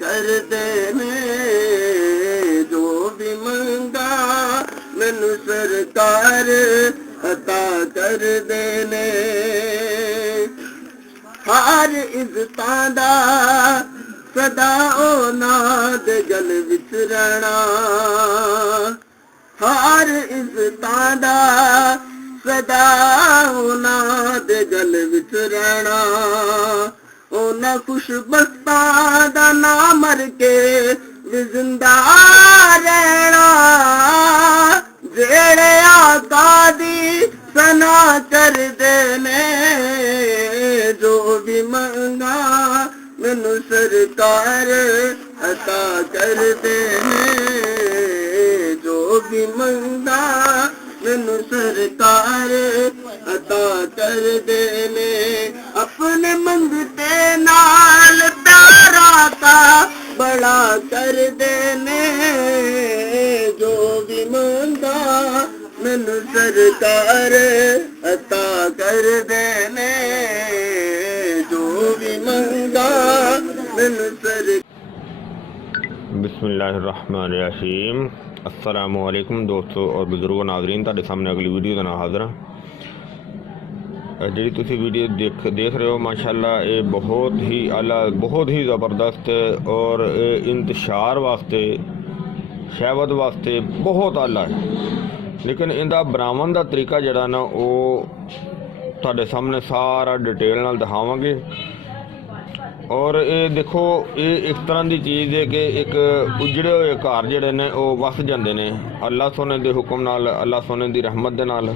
कर देने जो भी मंगा मैनू सरकार अता कर देने। हर इज्जतां दा सदा उन्हां दे गल विच रहना, हर इज्जतां दा सदा उन्हां दे गल विच रहना। उन्हां खुशबख्तां दा नाम मर के भी जिंदा रहना, जेड़े आका दी सना कर देने जो भी मंगा मैनू सरकार अता कर देने। जो भी मंगा मैनू सरकार अता कर देने। अपने मंगते नाल प्यारा का बड़ा कर देने। जो भी मंगा मैनू सरकार अता कर देने। जो भी मंगा मैनू सरकार। बिस्मिल्लाहिर्रहमानिर्रहीम। अस्सलामु अलैकुम दोस्तों और बुजुर्गों नाज़रीन, तुहाडे सामने अगली वीडियो दे नाल हाज़र हां। जी तुसी वीडियो देख रहे हो माशाअल्लाह, ये बहुत ही आला, बहुत ही ज़बरदस्त और इंतशार वास्ते, शहवत वास्ते बहुत आला है। लेकिन इनका बनावन का तरीका जड़ा ना वो तुहाडे सामने सारा डिटेल नाल दिखावांगे। और ये देखो, ये इस तरह की चीज़ है कि एक उजड़े हुए घर जिहड़े ने वो वस जाते हैं अल्लाह सोने के हुक्म नाल, अल्लाह सोने की रहमत दे नाल।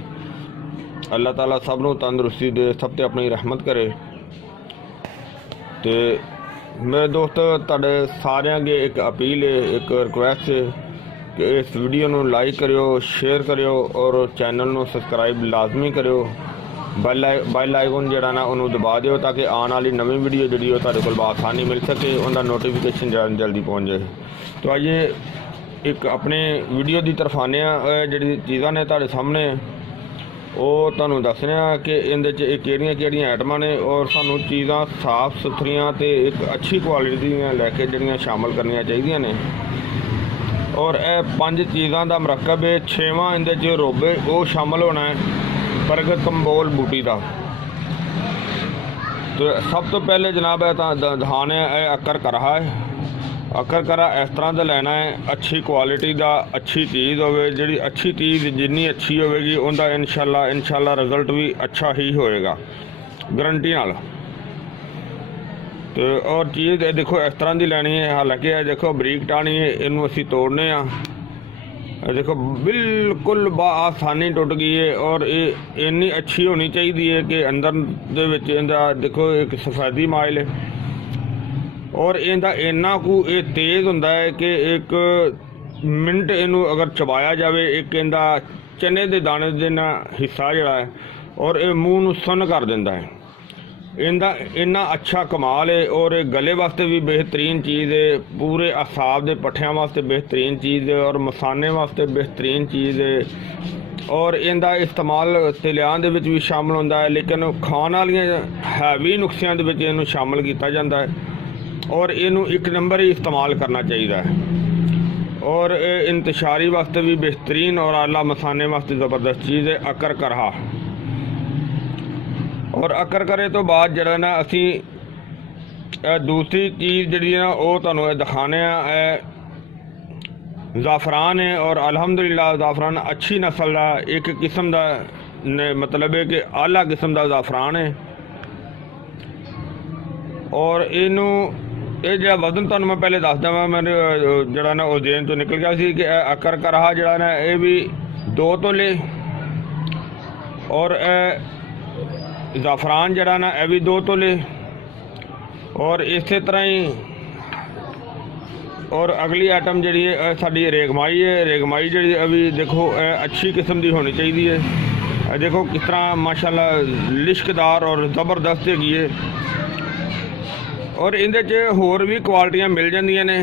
अल्लाह ताला सब नूं तंदुरुस्ती दे, सब ते अपनी रहमत करे। तो मेरे दोस्त तुहाडे सारिਆਂ अगे एक अपील है, एक रिक्वेस्ट है कि इस वीडियो नूं लाइक करियो, शेयर करियो और चैनल नूं सबसक्राइब लाजमी करियो। बैल आइकन जड़ा ना उन्होंने दबा दियो ताकि आने वाली नवी वीडियो जी तुहाडे कोल आसानी मिल सके, उनका नोटिफिकेशन जल्दी पहुँच जाए। तो आइए एक अपने वीडियो की तरफ आने जी चीज़ा ने तुहाडे सामने वो तुहानूं दसने कि इहदे च किहड़ियां आइटमां ने और सानूं चीज़ां साफ सुथरियां ते एक अच्छी क्वालिटी दियां लैके जिहड़ियां शामिल करनियां चाहिदियां ने। और यह 5 चीज़ां दा मरकब है। 6वां इहदे च रोबे वो शामिल होना है, प्रगत कंबोल बूटी का। तो सब तो पहले जनाब है दिखाने अक्कर करा है। अक्कर करा इस तरह का लेना है, अच्छी क्वालिटी का, अच्छी चीज़ होवे। जी अच्छी चीज़ जिन्नी अच्छी होगी उनका इंशाल्लाह रिजल्ट भी अच्छा ही होएगा, गारंटी नाल। तो और चीज़ देखो इस तरह की लेनी है। हालांकि देखो बरीक टाणी है, इनू असी तोड़ने देखो बिल्कुल आसानी टुट गई है। और ये इन्नी अच्छी होनी चाहिए है कि अंदर दे विच इहदा देखो एक सफेदी माइल है और इहदा इन्ना कु ये तेज़ हुंदा है कि एक मिनट इनू अगर चबाया जाए, एक इहदा चने के दाने जिन्ना हिस्सा जिहड़ा है और ये मूँह नूं सुन्न कर दिंदा है। इनका इन्ना अच्छा कमाल है और गले वास्ते भी बेहतरीन चीज़ है, पूरे असाब के पट्ठियां वास्ते बेहतरीन चीज़ है और मसाने वास्ते बेहतरीन चीज़ है। और इनका इस्तेमाल तिलियां दे विच भी शामिल होंदा है, लेकिन खाण वालियां हैवी नुस्खियां दे विच इहनूं शामिल किया जाता है और इनू एक नंबर ही इस्तेमाल करना चाहिए है। और इंतशारी वास्ते भी बेहतरीन और आला, मसाने वास्ते ज़बरदस्त चीज़ है अकर करहा। और अकर करे तो बाद जरा ना असी दूसरी चीज़ जी ना वो तुहानूं दिखाने ज़ाफ़रान है। और अल्हम्दुलिल्लाह ज़ाफ़रान अच्छी नस्ल का एक किस्म का मतलब है कि आला किस्म का ज़ाफ़रान है। और इनू ये जो वजन तुहानूं मैं पहले दस देवां, मेरे जरा ना वो जेन तो निकल गया सी कि अकर करहा जरा ना ये भी 2 तोले और ज़ाफ़रान जरा ना यह भी 2 तोले। और इस तरह ही और अगली आइटम जी है साड़ी रेगमाई है। रेगमाई जी अभी देखो अच्छी किस्म की होनी चाहिए है। देखो किस तरह माशाल्लाह लिश्कदार और ज़बरदस्त है। और इहदे च होर भी क्वालिटियां मिल जांदियां ने,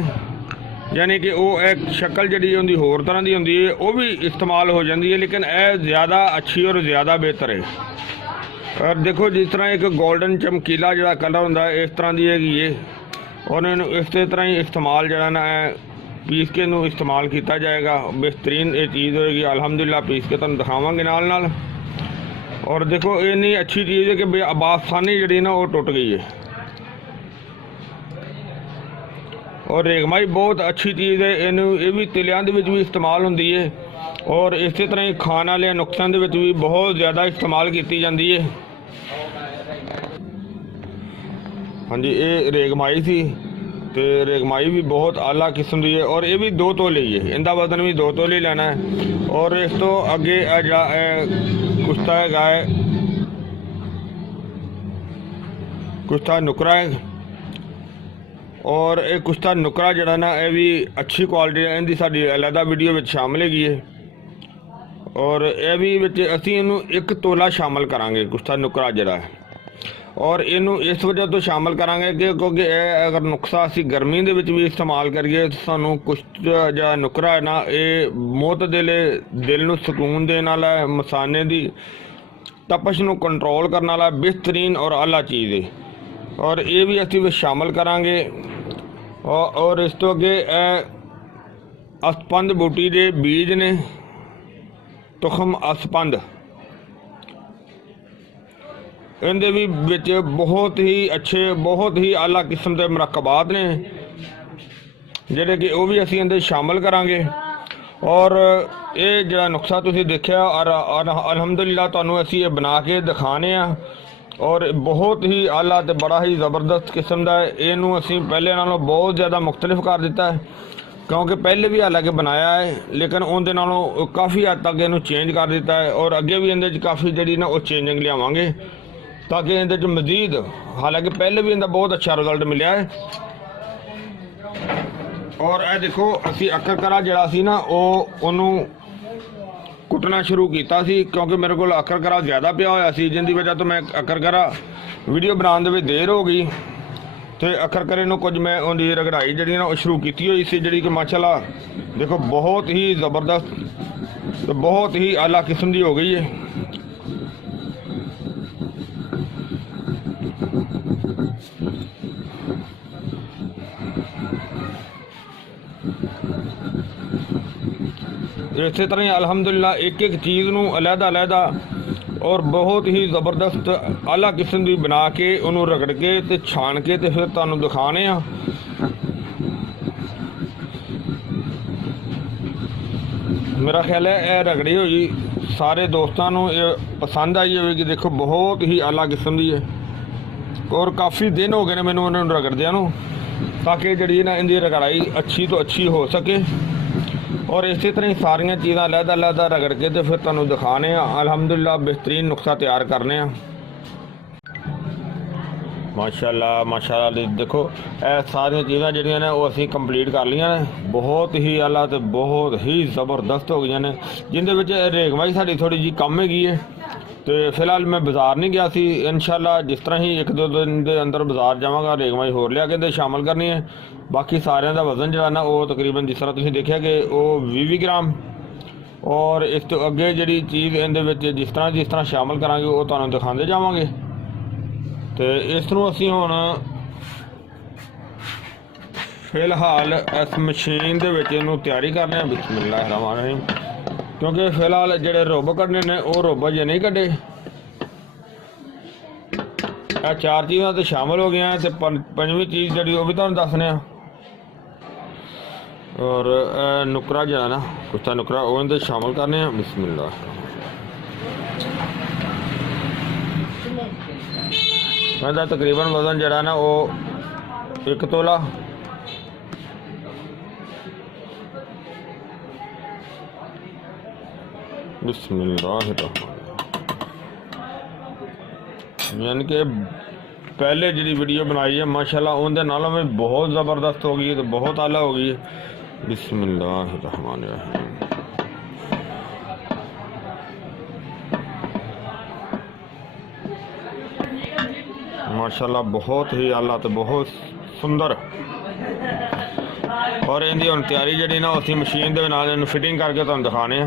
यानी कि वो एक शक्ल जी उनकी होर तरह की होंदी है, वो भी इस्तेमाल हो जाती है, लेकिन यह ज़्यादा अच्छी और ज़्यादा बेहतर है। और देखो जिस तरह एक गोल्डन चमकीला जो कलर होंदा है इस तरह की हैगी है। और इन्हूं इस तरह ही इस्तेमाल जिहड़ा ना पीस के इन्हूं इस्तेमाल किया जाएगा। बेहतरीन ये चीज़ होएगी। अल्हम्दुलिल्लाह पीस के तुहानूं दिखावांगे नाल। और देखो इन्नी अच्छी चीज़ है कि आसानी जी ना वो टुट गई है। और रेगमाई बहुत अच्छी चीज़ है, इनू ये भी तिलियां दे विच भी इस्तेमाल होंदी है और इस तरह ही खाण वाले नुकसान दे विच भी बहुत ज़्यादा इस्तेमाल की जाती है। हाँ जी, ये रेगमाई सी तो रेगमाई भी बहुत आला किस्म की है और ये भी 2 तोले ही है, इनका वजन भी 2 तोले लेना है। और इस तो अगे जरा कुश्ता है, कुश्ता नुकरा है और ये कुश्ता नुकरा जड़ा ना ये भी अच्छी क्वालिटी है। इनकी साड़ी अलहदा वीडियो में शामिल हैगी है और यह भी असी इनू 1 तोला शामिल करांगे कुश्ता नुकरा जड़ा है। और इनू इस वजह तो शामिल करांगे कि क्योंकि अगर नुकसा असी गर्मी के भी इस्तेमाल करिए तो सानू कुश्ता जड़ा नुकरा है ना ये दिल नू सुकून देने वाला है, मसाने की तपश नू कंट्रोल करने वाला बेहतरीन और आला चीज़ है। और ये भी असी शामिल करांगे। और इस तो अगे असपंद बूटी के बीज ने, तुखम असपंद, इनके भी विच बहुत ही अच्छे बहुत ही आला किस्म के मुरक्कबात ने जिहड़े कि वो भी असी इहदे शामिल करांगे। और ये जिहड़ा नुस्खा तुसीं देखिया और अल्हम्दुलिल्लाह तुहानूं असी ये बना के दिखाने आ और बहुत ही आला तो बड़ा ही ज़बरदस्त किस्म का है। इनू असी पहले नालों बहुत ज़्यादा मुख्तलिफ कर दिता है क्योंकि पहले भी हालांकि बनाया है लेकिन उनके नालों काफ़ी हद तक इनू चेंज कर दिता है और अगे भी इहदे काफ़ी जी ना वो चेंजिंग लियावांगे ताकि इहदे मजीद, हालांकि पहले भी इनका बहुत अच्छा रिजल्ट मिला है। और यह देखो असी अकरकरा जड़ा सी ना वो कुटना शुरू किया सी क्योंकि मेरे को अकरकरा ज़्यादा पिया होया सी, जिंदी वजह तो मैं अकरकरा वीडियो बनाने में देर हो गई तो अकरकरे नूं कुछ मैं उनकी रगड़ाई जी ना शुरू की हुई सी जी कि माशाल्लाह देखो बहुत ही ज़बरदस्त तो बहुत ही आला किस्म की हो गई है। इस तरह ही अल्हम्दुलिल्लाह एक एक चीज़ नूं अलहदा और बहुत ही ज़बरदस्त आला किस्म की बना के उन्होंने रगड़ के ते छान के ते फिर तुहानूं दिखाने आ। मेरा ख्याल है यह रगड़ी हुई सारे दोस्तों नूं पसंद आई होगी। देखो बहुत ही आला किस्म की है और काफ़ी दिन हो गए ने मैनूं उन्होंने रगड़दियां नूं ताकि जी ना इनकी रगड़ाई अच्छी तो अच्छी हो सके। और इस तरह ही सारिया चीज़ा अलहदा रगड़ के तो फिर तुहानूं दिखाने अल्हम्दुलिल्लाह बेहतरीन नुस्खा तैयार करने। माशाल्लाह माशाल्लाह देखो सारिया चीज़ा जिहड़ियां ने वो असीं कंप्लीट कर लिया ने, बहुत ही आला तो बहुत ही ज़बरदस्त हो गई ने। जिंदे विच रेगमाई साड़ी थोड़ी जी कम हैगी है तो फिलहाल मैं बाज़ार नहीं गया सी। इंशाल्लाह जिस तरह ही 1-2 दिन के अंदर बाज़ार जावांगा रेगमाई होर लिया के शामिल करनी है। बाकी सारिਆਂ ਦਾ वजन जो ना वो तकरीबन जिस तरह तुसीं देखिया कि वो 20 ग्राम और इस तो अगे जी चीज़ इहदे जिस तरह शामिल करांगे वो तुहानूं दिखाते जावांगे। तो इसनूं असीं हुण फिलहाल इस मशीन दे विच इहनूं तैयारी करने आ। बिस्मिल्लाह रहमान रहीम, क्योंकि फिलहाल जिहड़े रुब कड्ढने ने वो रुब अजे नहीं कड्ढे। यह 4 चीज़ां तो शामिल हो गई तो 5वीं चीज़ जी वो भी तुहानूं दसने आ। और नुकरा जो है ना कुश्ता नुकरा वो इनके शामिल करने हैं। बिस्मिल्लाह, इनका तकरीबन वजन जरा ना वो 1 तोला। बिस्मिल्लाह, यानी कि पहले जी वीडियो बनाई है माशाल्लाह उनके नालों में बहुत ज़बरदस्त हो गई है तो बहुत आला हो गई है। बिस्मिल्लाहिर्रहमानिर्रहीम। माशाल्लाह बहुत ही आला तो बहुत सुंदर। और इनकी हम तैयारी जी ना असी मशीन के नाल फिटिंग करके तुहानूं दिखाने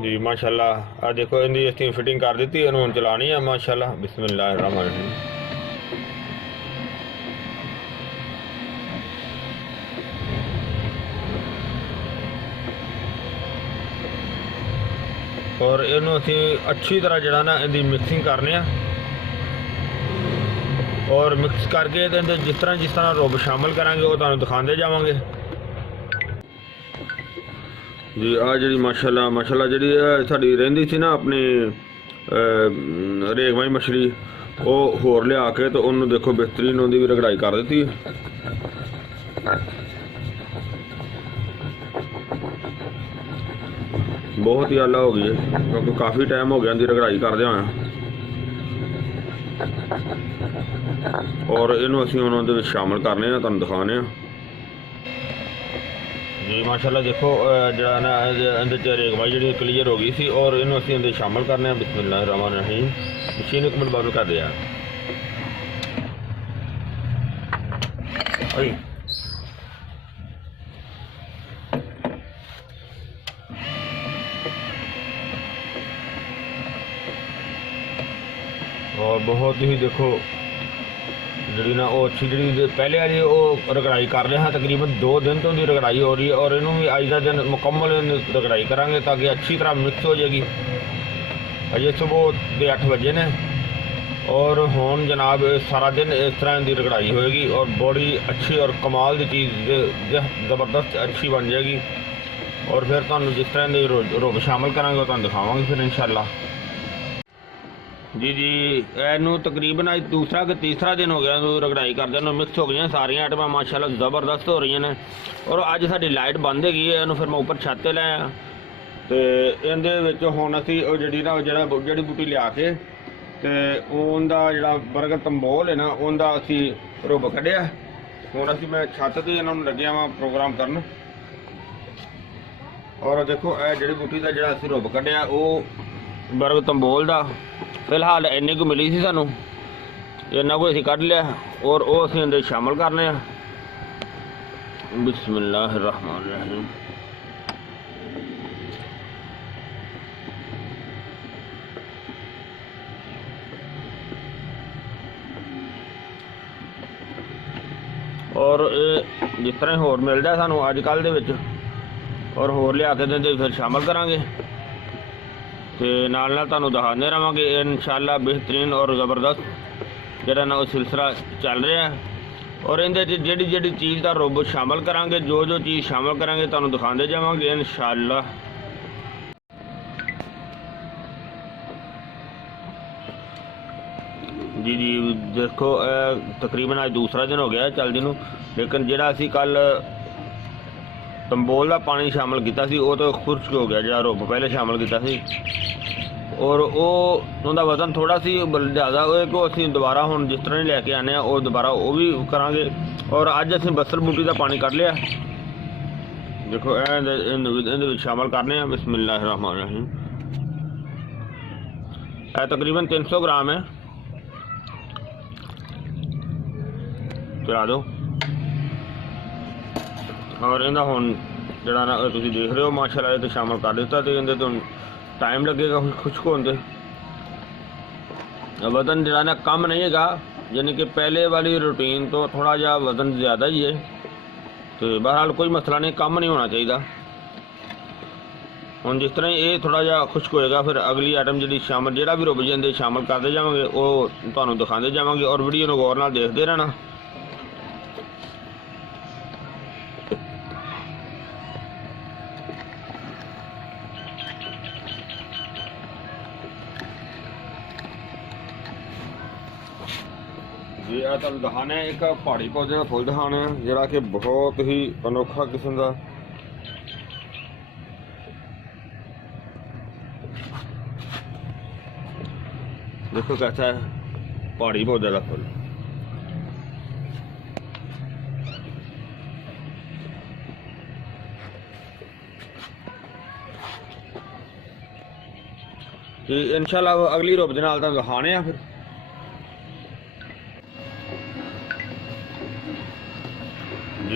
जी। माशाल्लाह आ देखो इनकी असी फिटिंग कर दी, इन्होंने चलानी है माशाल्लाह। बिस्मिल्लाहिर्रहमानिर्रहीम। और इनू असी अच्छी तरह जड़ा ना इहदी मिक्सिंग करने और मिक्स करके जिस तरह रुब शामिल करांगे वो तुहानूं दिखाते जावांगे जी। आ जी माशाल्लाह जी साडी रहिंदी सी ना अपनी रेगमाई मछली वो होर लिया के तो उन्होंने देखो बेहतरीन उन्होंने भी रगड़ाई कर दी बहुत ही आला हो गई है क्योंकि काफ़ी टाइम हो गया इनकी रगड़ाई करदे होया और इनू असीं हुण उहदे विच शामिल करने तुहानूं दिखाने जी। माशाल्लाह देखो जड़ा ना इहदे च रेगमाई जी क्लीयर हो गई सी और इनू असीं इहदे शामिल करने बिस्मिल्लाहिर्रहमानिर्रहीम। मशीन एक मिनट बंद कर दे यार। और बहुत ही देखो जी ना वो अच्छी जी पहले वाली वो रगड़ाई कर रहे हैं तकरीबन 2 दिन तो उनकी रगड़ाई हो रही है और इन्हों भी अज का दिन मुकम्मल रगड़ाई करांगे ताकि अच्छी तरह मिक्स हो जाएगी। अजे सुबह के 8 बजे ने और हुण जनाब सारा दिन इस तरह इनकी रगड़ाई होएगी और बड़ी अच्छी और कमाल की चीज़ ज़बरदस्त अच्छी बन जाएगी और फिर तुहानूं जिस तरह की रुब शामिल करांगे तुहानूं दिखावांगे फिर इंशाअल्लाह जी। इनू तकरीबन अज दूसरा कि तीसरा दिन हो गया रगड़ाई करदे मिक्स हो गई सारिया आइटमां माशाल्लाह ज़बरदस्त हो रही हैं और अज साडी लाइट बंद हैगी है इनू फिर मैं उपर छत ते लै आया तो इहदे विच हुण असीं ओह जिहड़ी ना जड़ी बूटी लिया के ते उहदा जिहड़ा बर्गर तंबोल है ना उहदा असीं रुब कढिया हुण असीं मैं छत ते इन्हां नूं लग्गिया वां प्रोग्राम करन और देखो यह जड़ी बूटी का जिहड़ा असीं रुब कढिया वो बर्गर तंबोल दा फिलहाल इन्नी को मिली सी सानू इन्ना को असीं कढ लिया और वो असीं अंदर शामिल करने बिस्मिल्लाहिर्रहमानिर्रहीम। और जिस तरह होर मिलता है सानू अजकल दे विच और होर लिया के देंदे फिर शामिल करांगे तो नाल नाल तुहानूं दिखाते रहांगे इंशाअल्लाह बेहतरीन और ज़बरदस्त जिहड़ा ना सिलसिला चल रहा है और इहदे च जिहड़ी जिहड़ी चीज़ का रुब शामिल करांगे जो जो चीज़ शामिल करांगे तुहानूं दिखाते जावांगे इंशाअल्लाह। जी देखो तकरीबन आज दूसरा दिन हो गया चलदे नूं लेकिन जिहड़ा असीं कल तंबोल का पानी शामिल किया वो तो खुश्क हो गया जो रुब पहले शामिल किया और उहदा वजन थोड़ा सी ज़्यादा होए कि असीं दोबारा हुण जिस तरह लैके आने वो दोबारा वो भी करांगे और अज असीं बसर बूटी का पानी कढ लिया देखो इहदे शामिल करने बिस्मिल्लाहिर्रहमानिर्रहीम। तकरीबन 300 ग्राम है चला दो और इहदा हुण जिहड़ा ना तुसीं देख रहे हो माशाअल्लाह तो शामिल कर दिता तो इहदे तो टाइम लगेगा खुश्क होने वजन जिहड़ा ना कम नहीं हैगा यानी कि पहले वाली रूटीन तो थोड़ा जिहा वजन ज़्यादा ही है तो बहरहाल कोई मसला नहीं कम नहीं होना चाहिए। हुण जिस तरह ये थोड़ा जिहा खुश्क होएगा फिर अगली आइटम जी शामिल जिहड़ा भी रुब जिंदे शामिल करते जावांगे वो तुहानूं दिखाते जावांगे और वीडियो नूं गौर नाल देखते रहना। जी तुहानूं दिखाने एक पहाड़ी पौधे का फुल दिखाने जिहड़ा कि बहुत ही अनोखा किस्म का देखो कैसा है पहाड़ी पौधे का फुल। इंशाअल्लाह अगली रुब दे नाल तुहानूं दिखाने फिर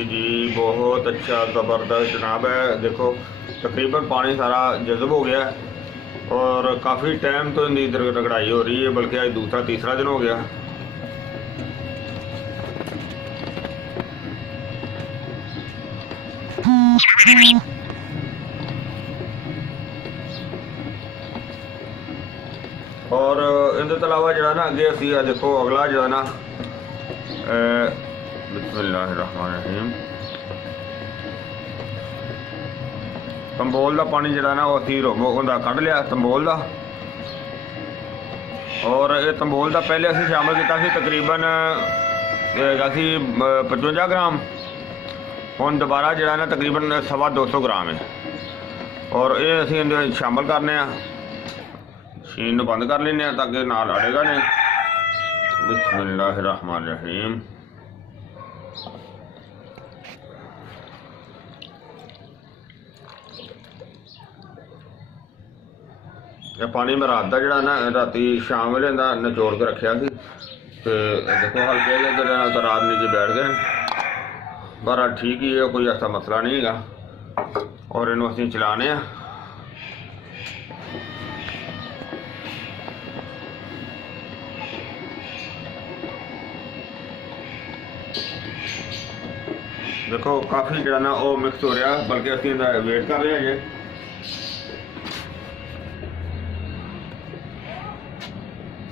जी बहुत अच्छा ज़बरदस्त जनाब है। देखो तकरीबन पानी सारा जज़ब हो गया और काफ़ी टाइम तो इनकी रगड़ाई हो रही है बल्कि आज दूसरा तीसरा दिन हो गया। अलावा जो ना अगे असी देखो अगला जो है ना बिस्मिल्लाहिर्रहमानिर्रहीम तंबोल का पानी जो ना वो असी रोबो कढ़ लिया तंबोल का। और ये तंबोल का पहले असी शामिल किया तकरीबन 55 ग्राम, हम दोबारा जो ना तकरीबन 250 ग्राम है। और ये असी शामिल करने मशीन बंद कर लें ताकि नाल अड़ेगा नहीं। बिस्मिल्लाहिर्रहमानिर्रहीम ये पानी मैं रात का जरा ना राती शाम वेले नचोड़ के रखा सी तो देखो हल्के तो रात नीचे बैठ गए पर ठीक ही है, कोई ऐसा मसला नहीं है। और इनू असीं चलाने देखो काफ़ी जो ना वो मिक्स हो रहा, बल्कि असीं वेट कर रहे हैं जे।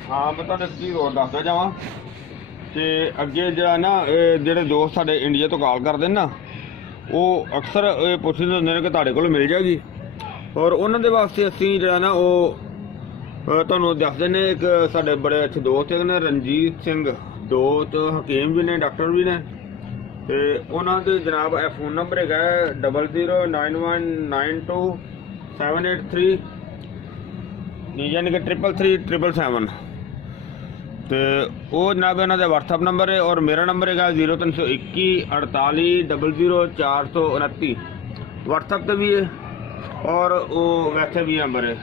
हाँ मैं तुहानूं एक चीज़ होर दसदा जावां कि अगे जो ना जेह्ड़े दोस्त साडे इंडिया तो कॉल करते ना वो अक्सर पुछदे हुंदे ने कि तुहाडे कोल मिल जाएगी। और उन्हां दे वास्ते असीं जो ना वो तुहानूं दसदे ने एक साडे बड़े अच्छे दोस्त ने रणजीत सिंह, दोस्त हकीम भी ने डॉक्टर भी ने, तो उन्हां दे जनाब ए फोन नंबर है 00919278 यानी कि 33377 तो वो जनाब इन्हों का व्हाट्सअप नंबर है। और मेरा नंबर है 0321 48 00 429 व्हाट्सअप पर भी है और वो वैसे भी नंबर है।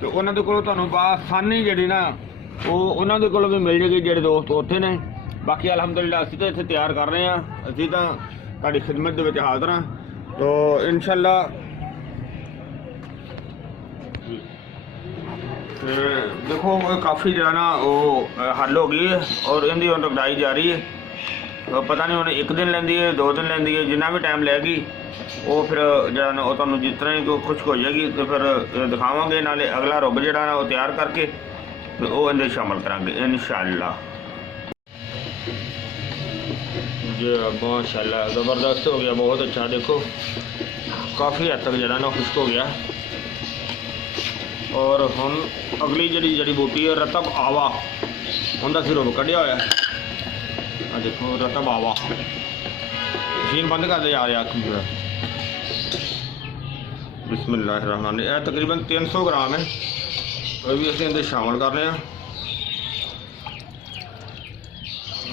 तो उन्होंने को आसानी जी ना वो उन्होंने को भी मिल जाएगी जो दोस्त उत्थे ने। बाकी अलहमदुलिल्लाह असीं तो इत्थे तैयार कर रहे हैं, असीं तो तुहाडी खिदमत दे विच हाज़र हां। तो इंशाअल्लाह देखो काफ़ी जो है ना वो हल हो गई है और इनकी हम रगड़ाई जारी है। तो पता नहीं उन्हें 1 दिन लेंदी है 2 दिन लेंदी है, जिन्ना भी टाइम लेगी वो फिर जो है ना वो तुहानूं जिस तरह ही खुश्क हो जाएगी तो फिर दिखावांगे। नाले अगला रुब जो ना वो तैयार करके तो वो इनके शामिल करांगे इंशाअल्लाह। जी माशाअल्लाह ज़बरदस्त हो गया, बहुत अच्छा। देखो काफ़ी हद तक जो ना खुश्क हो गया। और हम अगली जड़ी बूटी है रतब आवा उनका सिरोप कढ़िया होया। देखो रतब आवा मशीन बंद करते जा रहा कंप्यूटर। बिस्मिल्लाहिर्रहमान यह तकरीबन 300 ग्राम है, वह भी असं इनके शामिल कर रहे हैं।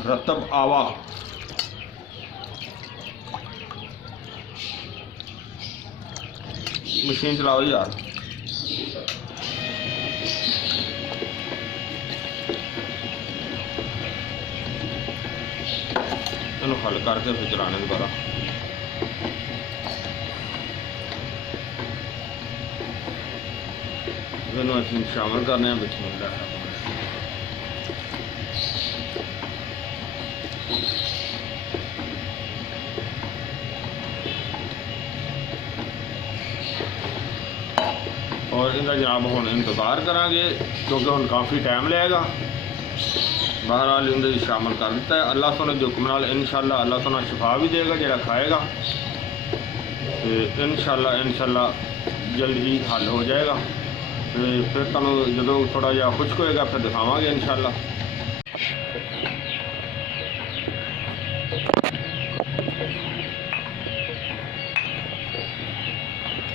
रतब आवा मशीन चलाओ यार। हल करके फिर चलाने दोबारा। इसमें शामिल करने हैं बिस्मिल्लाह। और इनका जनाब हम इंतजार करांगे क्योंकि हम काफ़ी टाइम लगेगा। बहरहाल इन्हें शामिल कर दिता है। अल्लाह सोने के हुक्म नाल इंशाअल्लाह अल्लाह सोना शिफा भी देगा जो खाएगा तो इंशाअल्लाह जल्द ही हल हो जाएगा। तो फिर तुहानूं जो थोड़ा जहा खुश्क होएगा फिर दिखावांगे इंशाअल्लाह।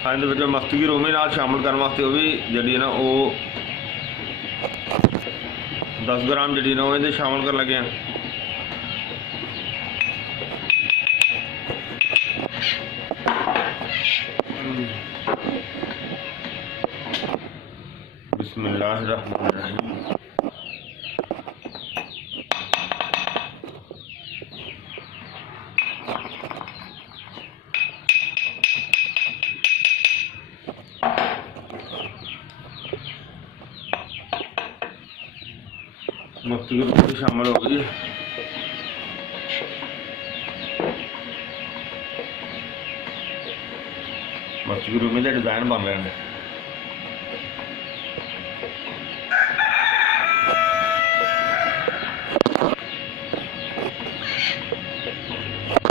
इहदे मस्ती की रोमी नाल शामिल करने वास्ते वो भी जी ना वो 10 ग्राम जी ना वो शामिल कर लगे हैं। बिस्मिल्लाहिर्रहमानिर्रहीम। मक्की की रोटी शामिल हो गई। मक्की की रोटी के डिजाइन बन रहे हैं।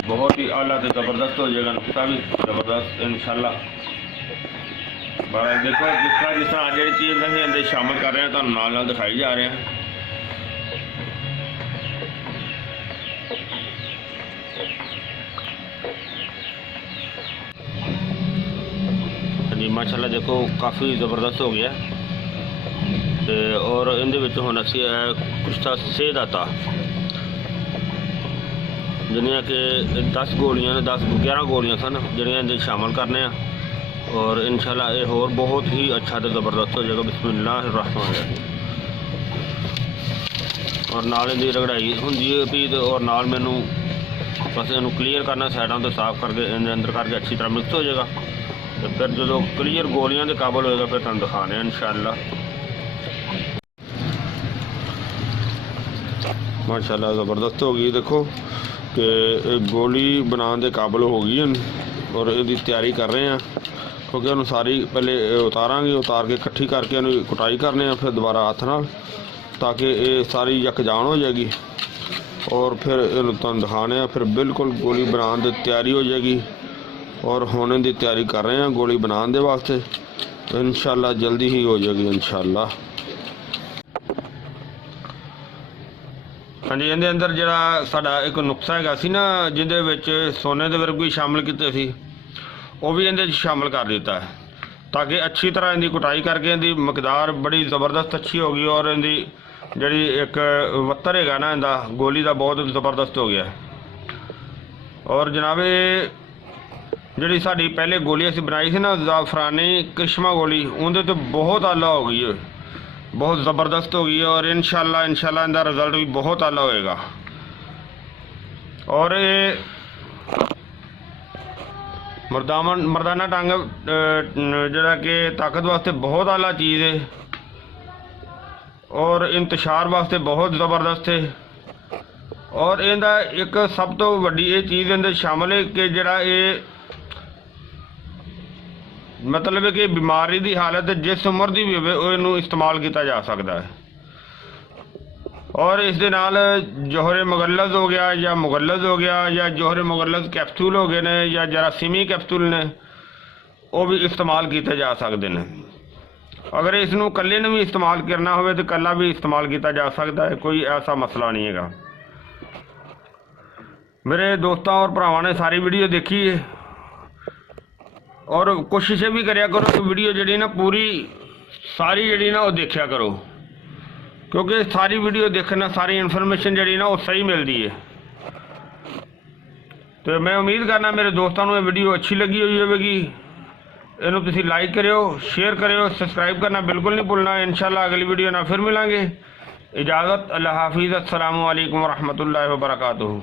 बहुत ही आला तो ज़बरदस्त हो जाएगा, नुस्खा भी ज़बरदस्त इंशाल्लाह। पर देखो जिस तरह जी चीज़ अं अंदर शामिल कर रहे हैं, तो नाल दिखाई जा रहे हैं। जी माशाल्लाह देखो काफ़ी ज़बरदस्त हो गया ते और इहदे विच हुण असीं कुछ था सेहत आता जिन्हें कि 10 गोलियां 10-11 गोलियां सन जिन्हें शामिल करने और इंशाल्लाह ये होर बहुत ही अच्छा तो ज़बरदस्त हो जाएगा। बिस्मिल्लाहिर्रहमानिर्रहीम। और नाल इहदी रगड़ाई हुंदी है पी और नाल मैनू बस इनू क्लीयर करना, साइडों तो साफ करके अंदर करके अच्छी तरह मिक्स हो जाएगा। तो फिर जो क्लीयर गोलियां के काबल होएगा फिर तुहानूं दिखाने इंशाल्लाह। माशाल्लाह ज़बरदस्त हो गई, देखो कि गोली बनाने के काबल हो गई और इसकी तैयारी कर रहे हैं, क्योंकि उन्होंने सारी पहले उतारांगे, उतार के इकट्ठी करके उन्हें कुटाई करने फिर दोबारा हाथ नाल, ताकि ये सारी यकजान हो जाएगी और फिर तुहानूं दिखाने फिर बिल्कुल गोली बनाने की तैयारी हो जाएगी। और होने की तैयारी कर रहे हैं गोली बनाने वास्ते, इंशाल्लाह जल्दी ही हो जाएगी इंशाल्लाह। हाँ जी, इहदे अंदर जिहड़ा साडा एक नुस्खा हैगा सी ना, जिहदे विच सोने दे वर्ग भी शामिल कीते सी, वो भी इहदे शामिल कर दिता है, ताकि अच्छी तरह इहदी कुटाई करके इहदी मकदार बड़ी ज़बरदस्त अच्छी होगी और इहदी जिहड़ी एक वत्तर हैगा ना इहदा गोली का बहुत ज़बरदस्त हो गया। और जनाब जिहड़ी साडी पहले गोली असीं बनाई सी ना ज़ाफ़रानी करिश्मा गोली, उहदे तो बहुत आला हो गई है, बहुत ज़बरदस्त हो गई है और इंशाल्लाह इनका रिजल्ट भी बहुत आला होएगा। और ये मर्दाना टंग जिहड़ा कि ताकत वास्ते बहुत आला चीज़ है और इंतशार वास्ते बहुत ज़बरदस्त है। और इहदा एक सब तो वड्डी ये चीज़ इहदे शामिल है कि जिहड़ा ये मतलब है कि बीमारी की हालत जिस उम्र की भी हो इस्तेमाल किया जा सकता है। और इस दे नाल जोहरे मुगल्लज़ हो गया या मुगल्लज़ हो गया या जोहरे मुगल्लज़ कैप्सूल हो गए ने या जरासीमी कैप्सूल ने, वो भी इस्तेमाल किए जा सकते हैं। अगर इसनों कल्ले ने भी इस्तेमाल करना हो तो कल्ला भी इस्तेमाल किया जा सकता है, कोई ऐसा मसला नहीं है। मेरे दोस्तों और भरावां ने सारी वीडियो देखी है और कोशिश भी करिया करो कि वीडियो जी ना पूरी सारी जी ना वो देखा करो, क्योंकि सारी वीडियो देखना सारी इन्फॉर्मेशन जी ना वो सही मिलती है। तो मैं उम्मीद करना मेरे दोस्तों को वीडियो अच्छी लगी हुई होगी। इनू तुसीं लाइक करो, शेयर करो, सब्सक्राइब करना बिल्कुल नहीं भूलना। इंशाल्लाह अगली वीडियो ना फिर मिलेंगे। इजाज़त, अल्लाह हाफिज़, अस्सलामु अलैकुम व रहमतुल्लाहि व बरकातुहू।